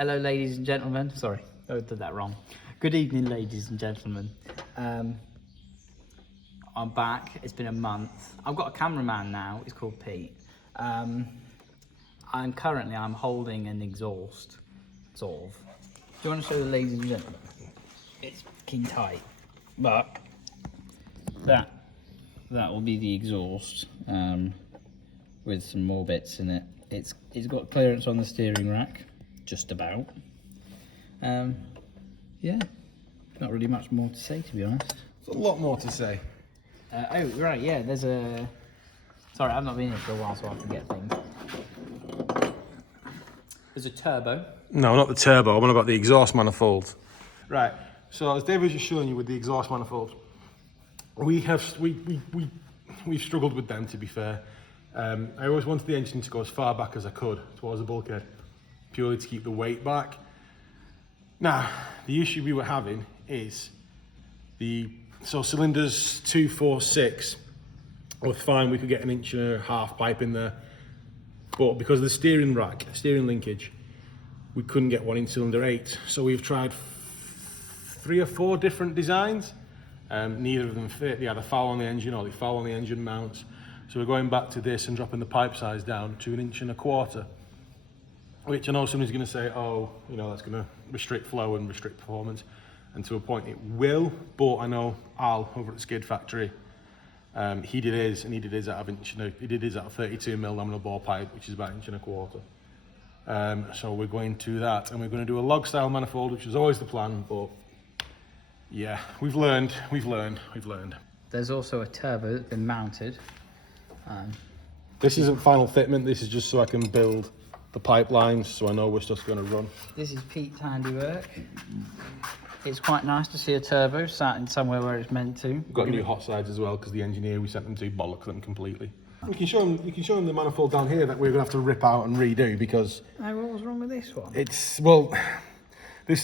Hello, ladies and gentlemen. Sorry, I did that wrong. Good evening, ladies and gentlemen. I'm back. It's been a month. I've got a cameraman now. He's called Pete. I'm holding an exhaust, sort of. Do you want to show the ladies and gentlemen? It's fucking tight, but that will be the exhaust with some more bits in it. It's got clearance on the steering rack. Just about. Yeah, not really much more to say, to be honest. There's a lot more to say. Oh, right, yeah, there's a... Sorry, I've not been here for a while, so I forget things. There's a turbo. No, not the turbo. I'm on about the exhaust manifold. Right. So as David was just showing you with the exhaust manifold, we've struggled with them, to be fair. I always wanted the engine to go as far back as I could towards the bulkhead, purely to keep the weight back. Now, the issue we were having is so cylinders 2, 4, 6 were fine. We could get 1.5 inch pipe in there, but because of the steering linkage, we couldn't get one in cylinder 8. So we've tried 3 or 4 different designs. Neither of them fit. They either foul on the engine or they foul on the engine mounts. So we're going back to this and dropping the pipe size down to 1.25 inch. Which I know somebody's going to say, oh, you know, that's going to restrict flow and restrict performance. And to a point it will, but I know Al over at the Skid Factory, he did his out of 32mm laminate bore pipe, which is about 1.25 inch. So we're going to that, and we're going to do a log style manifold, which was always the plan, but yeah, we've learned. There's also a turbo that's been mounted. This isn't final fitment, this is just so I can build the pipelines, so I know where stuff's going to run. This is Pete's handiwork. It's quite nice to see a turbo sat in somewhere where it's meant to. We've got new hot sides as well, because the engineer we sent them to bollocked them completely. We can show them the manifold down here that we're going to have to rip out and redo, because... Oh, what was wrong with this one? This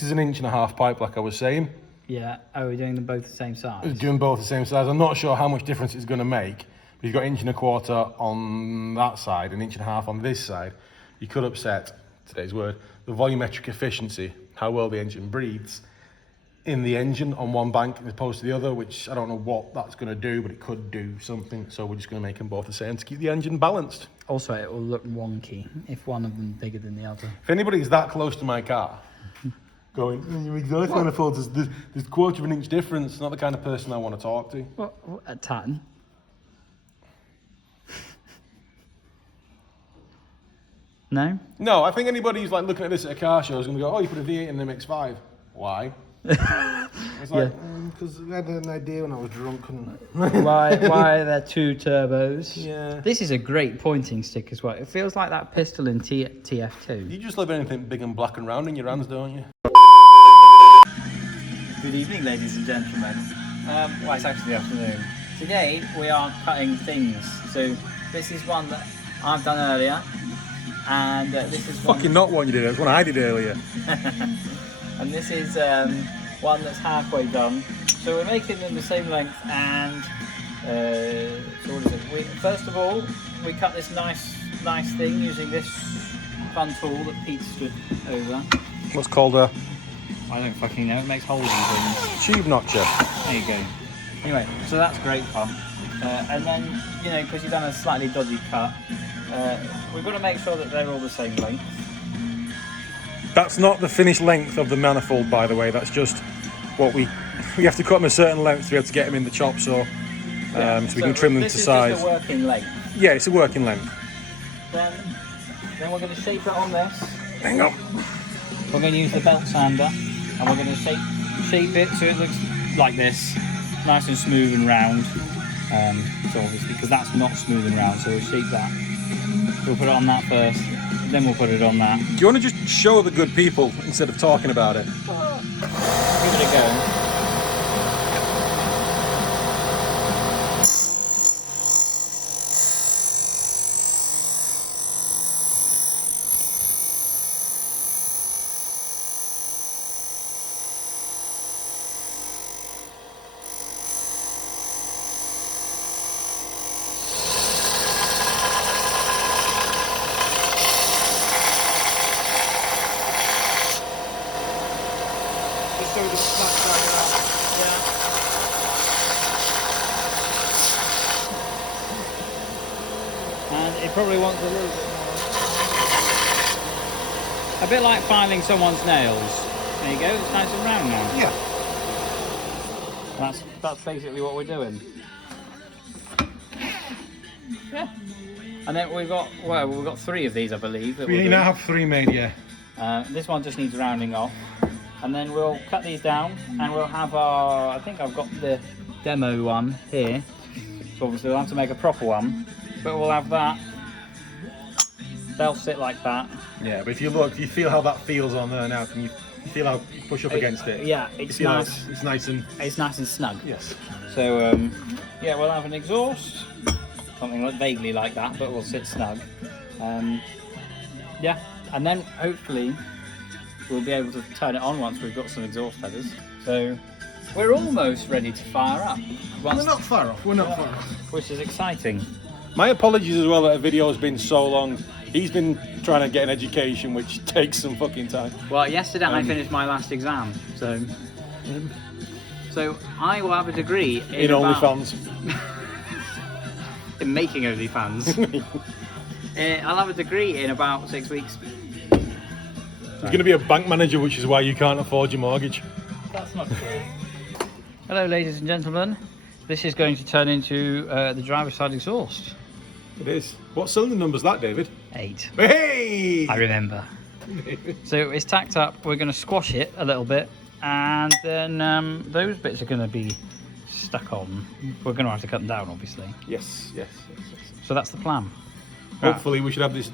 is 1.5 inch pipe, like I was saying. Yeah, we're doing them both the same size? We're doing both the same size. I'm not sure how much difference it's going to make. But you've got 1.25 inch on that side, 1.5 inch on this side. You could upset, today's word, the volumetric efficiency, how well the engine breathes in the engine on one bank as opposed to the other, which I don't know what that's going to do, but it could do something. So we're just going to make them both the same to keep the engine balanced. Also, it will look wonky if one of them is bigger than the other. If anybody's that close to my car, going, your exhaust manifolds, there's 1/4 inch difference, not the kind of person I want to talk to. What, at 10? No? No, I think anybody who's like looking at this at a car show is going to go, oh, you put a V8 in the Mx5. Why? It's like, because I had an idea when I was drunk. Why are there 2 turbos? Yeah. This is a great pointing stick as well. It feels like that pistol in TF2. You just love anything big and black and round in your hands, don't you? Good evening, ladies and gentlemen. Well, it's actually the afternoon. Today we are cutting things. So this is one that I've done earlier. And this is fucking not one you did, it's one I did earlier. And this is one that's halfway done. So we're making them the same length, and so what is it? First of all, we cut this nice thing using this fun tool that Pete stood over. What's called a... I don't fucking know, it makes holes in things. Tube notcher. There you go. Anyway, so that's great fun. And then, you know, because you've done a slightly dodgy cut, we've got to make sure that they're all the same length. That's not the finished length of the manifold, by the way. That's just what we have to cut them a certain length to be able to get them in the chop saw, so we can trim them to size. This is just a working length. Yeah, it's a working length. Then we're going to shape it on this. Hang on. We're going to use the belt sander, and we're going to shape it so it looks like this, nice and smooth and round. So obviously, because that's not smooth and round, so we'll shape that. We'll put it on that first, then we'll put it on that. Do you want to just show the good people instead of talking about it? Give it a go. so we can snap that out. Yeah. And it probably wants a little bit more. A bit like filing someone's nails. There you go, it's nice and round now. Yeah. That's basically what we're doing. Yeah. And then we've got 3 of these, I believe. We now have 3 made, yeah. This one just needs rounding off. And then we'll cut these down and we'll have our, I think I've got the demo one here. So obviously we'll have to make a proper one. But we'll have that. They'll sit like that. Yeah, but if you look, you feel how that feels on there now. Can you feel how you push up against it? Yeah, it's nice. It's nice and... It's nice and snug. Yes. So, yeah, we'll have an exhaust. Something vaguely like that, but we'll sit snug. Yeah, and then hopefully we'll be able to turn it on once we've got some exhaust headers. So we're almost ready to fire up. We're not far off. We're not far off. Which is exciting. My apologies as well that a video has been so long. He's been trying to get an education, which takes some fucking time. Well, yesterday I finished my last exam, so I will have a degree in OnlyFans. in making OnlyFans. I'll have a degree in about 6 weeks. He's going to be a bank manager, which is why you can't afford your mortgage. That's not true. Hello, ladies and gentlemen. This is going to turn into the driver's side exhaust. It is. What cylinder number's that, David? 8. Hey! I remember. So it's tacked up. We're going to squash it a little bit, and then those bits are going to be stuck on. We're going to have to cut them down, obviously. Yes. So that's the plan. Hopefully we should have this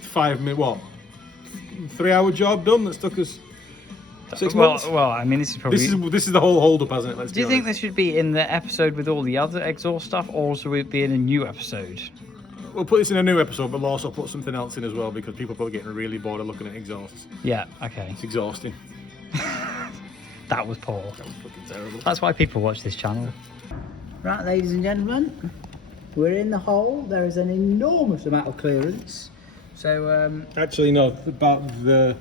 3-hour job done that took us 6 months. Well, I mean, this is probably... This is the whole hold-up, hasn't it? Do you think this should be in the episode with all the other exhaust stuff, or should it be in a new episode? We'll put this in a new episode, but we'll also put something else in as well, because people are probably getting really bored of looking at exhausts. Yeah, okay. It's exhausting. That was poor. That was fucking terrible. That's why people watch this channel. Right, ladies and gentlemen, we're in the hole. There is an enormous amount of clearance. So, Actually, no, about the...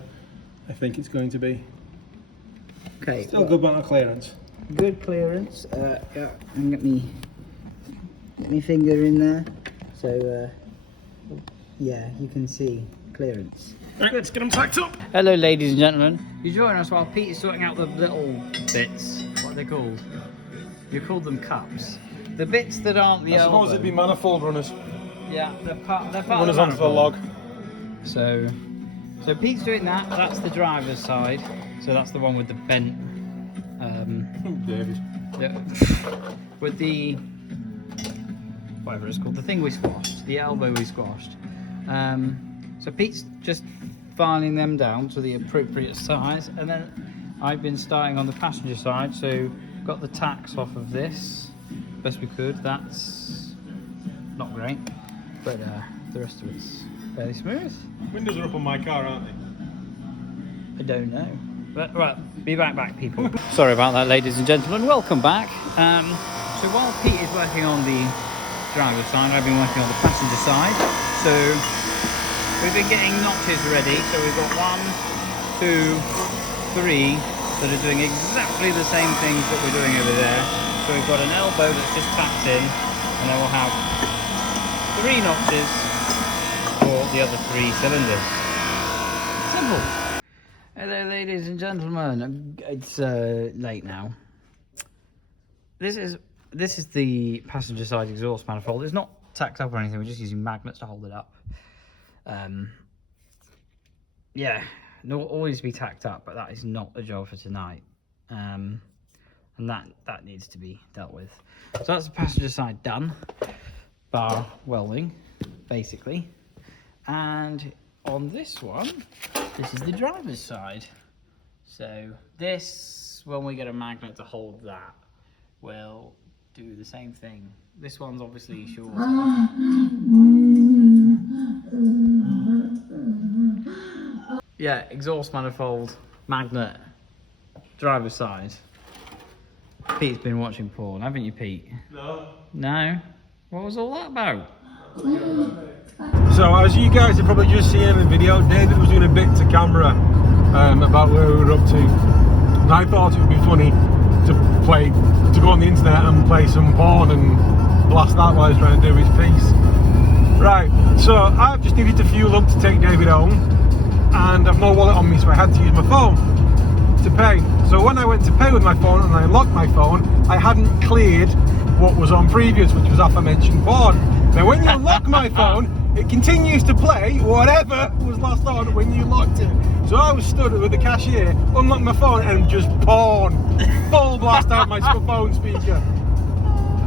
I think it's going to be... Okay. Still a good amount of clearance. Good clearance. Yeah, and get me finger in there. So, yeah, you can see clearance. Right, let's get them tacked up. Hello, ladies and gentlemen. You join us while Pete is sorting out the little bits. What are they called? You called them cups. The bits that aren't the I suppose elbow. it'd be manifold runners. Yeah, they're part Runners of the onto the log. So Pete's doing that. That's the driver's side. So that's the one with the bent. David. With the whatever it's called, the thing we squashed, the elbow we squashed. So Pete's just filing them down to the appropriate size, and then I've been starting on the passenger side. So got the tacks off of this best we could. That's not great, but the rest of it's fairly smooth. Windows are up on my car, aren't they? I don't know. But right, be back, people. Sorry about that, ladies and gentlemen. Welcome back. So while Pete is working on the driver's side, I've been working on the passenger side. So we've been getting notches ready. So we've got 1, 2, 3 that are doing exactly the same things that we're doing over there. So we've got an elbow that's just tapped in, and then we'll have 3 notches for the other 3 cylinders. Simple. Hello, ladies and gentlemen. It's late now. This is the passenger side exhaust manifold. It's not tacked up or anything. We're just using magnets to hold it up. Yeah, no, always be tacked up, but that is not the job for tonight. And that needs to be dealt with. So that's the passenger side done, bar welding, basically. And on this one, this is the driver's side. So this, when we get a magnet to hold that, we'll do the same thing. This one's obviously short. Yeah, exhaust manifold, magnet, driver's side. Pete's been watching porn, haven't you, Pete? No. No? What was all that about? So as you guys have probably just seen in the video, David was doing a bit to camera about where we were up to. and I thought it would be funny to go on the internet and play some porn and blast that while he's trying to do his piece. Right, so I've just needed to fuel up to take David home, and I've no wallet on me, so I had to use my phone to pay. So when I went to pay with my phone and I unlocked my phone, I hadn't cleared what was on previous, which was aforementioned porn. Now when you unlock my phone, it continues to play whatever was last on when you locked it. So I was stood with the cashier, unlocked my phone, and just porn, full blast out my phone speaker.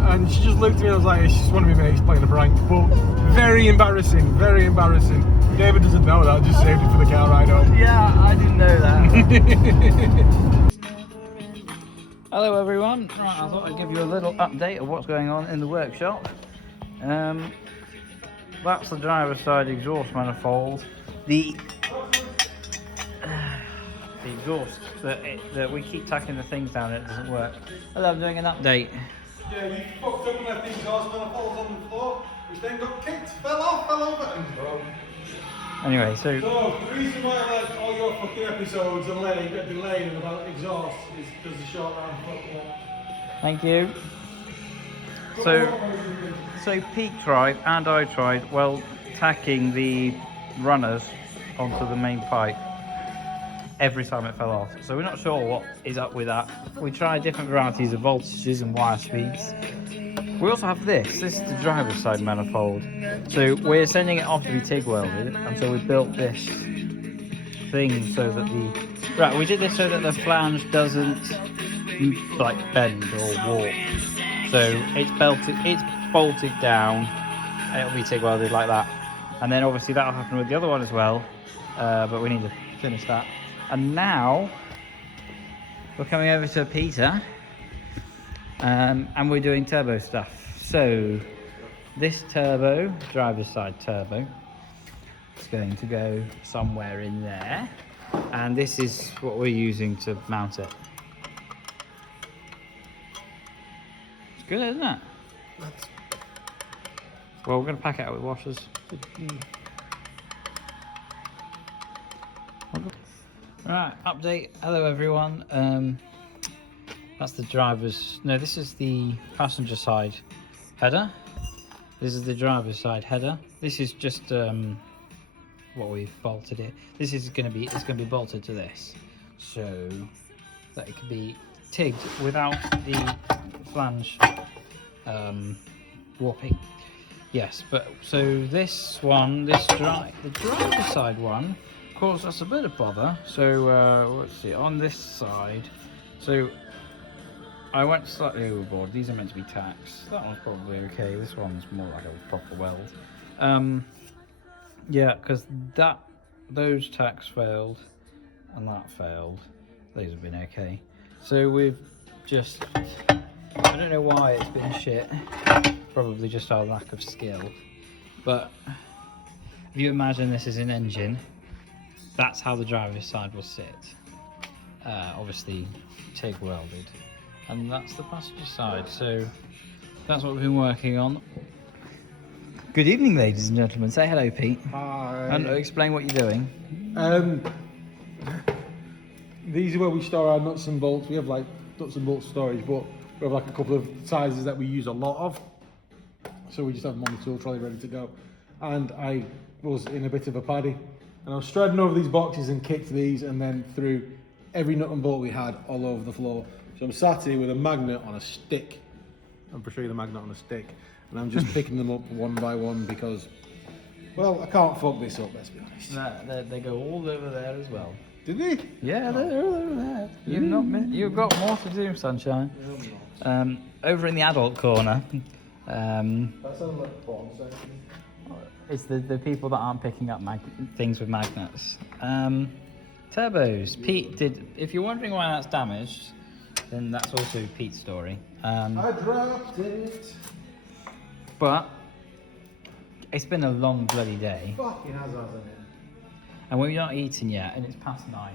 And she just looked at me and I was like, it's just one of my mates playing a prank. But very embarrassing, very embarrassing. David doesn't know that, I just saved it for the car ride home. Yeah, I didn't know that. Hello everyone. Right, I thought I'd give you a little update of what's going on in the workshop. That's the driver's side exhaust manifold. The exhaust that we keep tacking the things down and it doesn't work. Hello, I'm doing an update. Yeah, you fucked up and left the exhaust manifold on the floor, which then got kicked, fell over and broke. Anyway, so the reason why I let all your fucking episodes get delayed about exhaust is because the short round fucked up. Thank you. So Pete tried and I tried, tacking the runners onto the main pipe every time it fell off. So we're not sure what is up with that. We tried different varieties of voltages and wire speeds. We also have this is the driver's side manifold. So we're sending it off to be TIG welded, and so we built this thing so that we did this so that the flange doesn't like bend or warp. So it's bolted down, and it'll be TIG welded like that. And then obviously that'll happen with the other one as well, but we need to finish that. And now we're coming over to Peter, and we're doing turbo stuff. So this turbo, driver's side turbo, is going to go somewhere in there, and this is what we're using to mount it. It's good, isn't it? Well, we're going to pack it out with washers. Right, update. Hello everyone. That's the this is the passenger side header. This is the driver's side header. This is just what we've bolted it. This is going to be bolted to this, so that it can be tigged without the flange warping. Yes, but so this one, the driver's side one, caused us a bit of bother. So let's see, on this side, so I went slightly overboard. These are meant to be tacks. That one's probably okay. This one's more like a proper weld. Yeah, because those tacks failed and that failed. Those have been okay. So we've just, I don't know why it's been shit. Probably just our lack of skill. But if you imagine this is an engine, that's how the driver's side will sit. Obviously TIG welded, and that's the passenger side. So that's what we've been working on. Good evening, ladies and gentlemen. Say hello, Pete. Hi. And explain what you're doing. These are where we store our nuts and bolts. We have like nuts and bolts storage, but we have like a couple of sizes that we use a lot of. So we just have them on the tool trolley ready to go. And I was in a bit of a paddy, and I was striding over these boxes and kicked these, and then threw every nut and bolt we had all over the floor. So I'm sat here with a magnet on a stick. I'm show you the magnet on a stick, and I'm just picking them up one by one because, well, I can't fuck this up, let's be honest. They go all over there as well. Did they? Yeah, they're all over there. You've got more to do, sunshine. Over in the adult corner. That sounds like a porn section. It's the people that aren't picking up things with magnets. Turbos. Pete did. If you're wondering why that's damaged, then that's also Pete's story. I dropped it. But it's been a long bloody day. Fucking has, hasn't it? And we're not eating yet, and it's past 9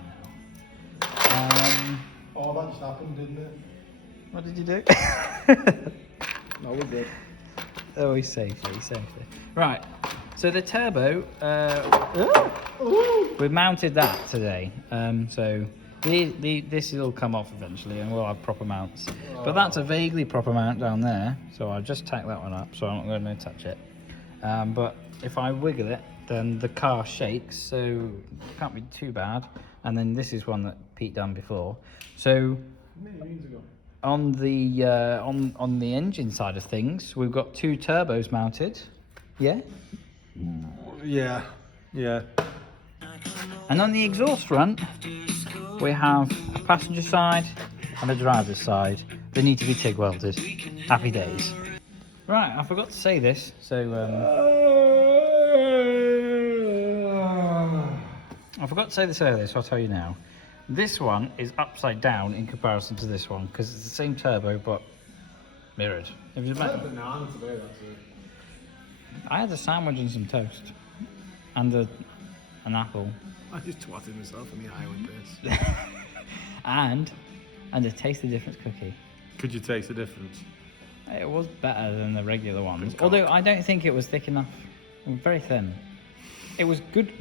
now. Oh, that just happened, didn't it? What did you do? No, we're good. Oh, safely. Right, so the turbo, we mounted that today. So This will come off eventually and we'll have proper mounts. But that's a vaguely proper mount down there, so I'll just tack that one up, so I'm not going to touch it. But if I wiggle it, then the car shakes, so it can't be too bad. And then this is one that Pete done before. So on the engine side of things, we've got 2 turbos mounted. Yeah? Yeah. Yeah. And on the exhaust front, we have a passenger side and a driver's side. They need to be TIG welded. Happy days. Right, I forgot to say this, so I forgot to say this earlier, so I'll tell you now. This one is upside down in comparison to this one because it's the same turbo but mirrored. Have you met? Banana today, that's it. I had a sandwich and some toast and an apple. I just twatted myself in the eye with this. and a taste the difference cookie. Could you taste the difference? It was better than the regular ones, although I don't think it was thick enough. It was very thin. It was good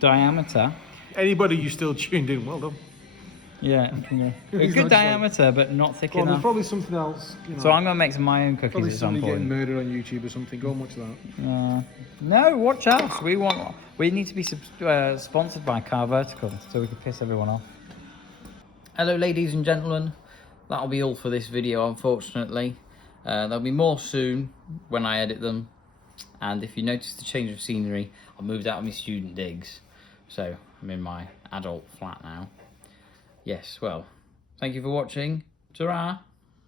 diameter. Anybody you still tuned in, well done. Yeah, it was good diameter, but not thick enough. There's probably something else. You know, so I'm gonna make my own cookies probably at some somebody getting point. murdered on YouTube or something. Go and watch that. No, watch us. We need to be sponsored by Car Vertical, so we can piss everyone off. Hello, ladies and gentlemen. That'll be all for this video, unfortunately. There'll be more soon when I edit them. And if you notice the change of scenery, I moved out of my student digs. So I'm in my adult flat now. Yes, well, thank you for watching. Ta-ra!